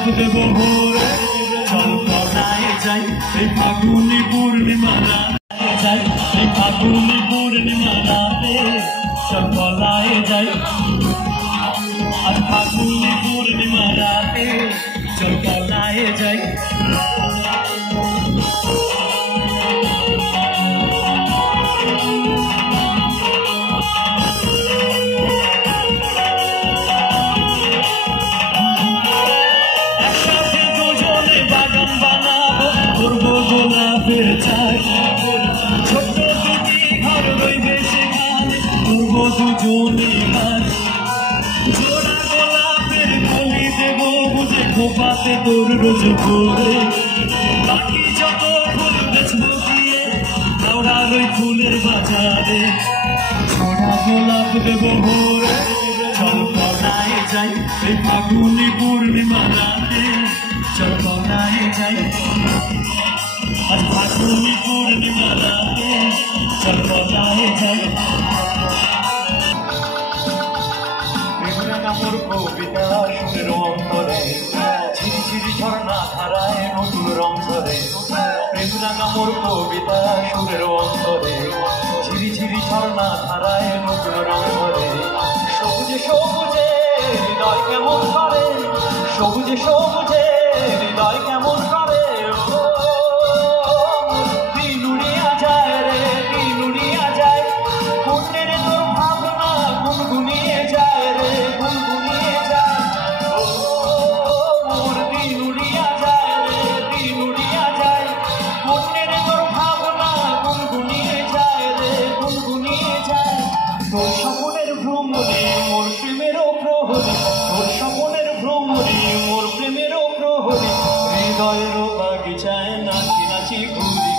গোলাপ দেব ভোরে চল পলায় যাই এই ফাগুনি পূর্ণিমা রাতে যাই এই ফাগুনি পূর্ণিমা রাতে চল পলায় যাই আর ফাগুনি পূর্ণিমা রাতে চল পলায় যাই গোলাপের চাই ছোট্ট দুটি ঘর রইবে সেখানে করব দুজনে কাজ জোড়া গোলাপের কলি দেব বুঝে খোপাতে তোর রোজ করে বাকি যত ফুল বেচব দিয়ে হাওড়ার ওই ফুলের বাজারে জোড়া গোলাপ দেব ভোরে চল পলায় যাই এই ফাগুনি পূর্ণিমা রাতে চল পলায় যাই আর ফাগুনি পূর্ণিমা রাতে চল পলায় যাই প্রেমরাঙা মোর কবিতা সুরের অন্তরে ঝিরিঝিরি ঝর্ণা ধারায় নতুন রং ধরে প্রেমরাঙা মোর কবিতা সুরের অন্তরে ঝিরিঝিরি ঝর্ণা ধারায় নতুন রং ধরে সবুজে সবুজে হৃদয় কেমন করে সবুজে সবুজে হৃদয় কেমন করে তোর স্বপনের ভ্রমণে মোর প্রেমেরও প্রহরী তোর স্বপনের ভ্রমণে মোর প্রেমেরও প্রহরী হৃদয়েরও বাগিচায় নাচি নাচি ঘুরি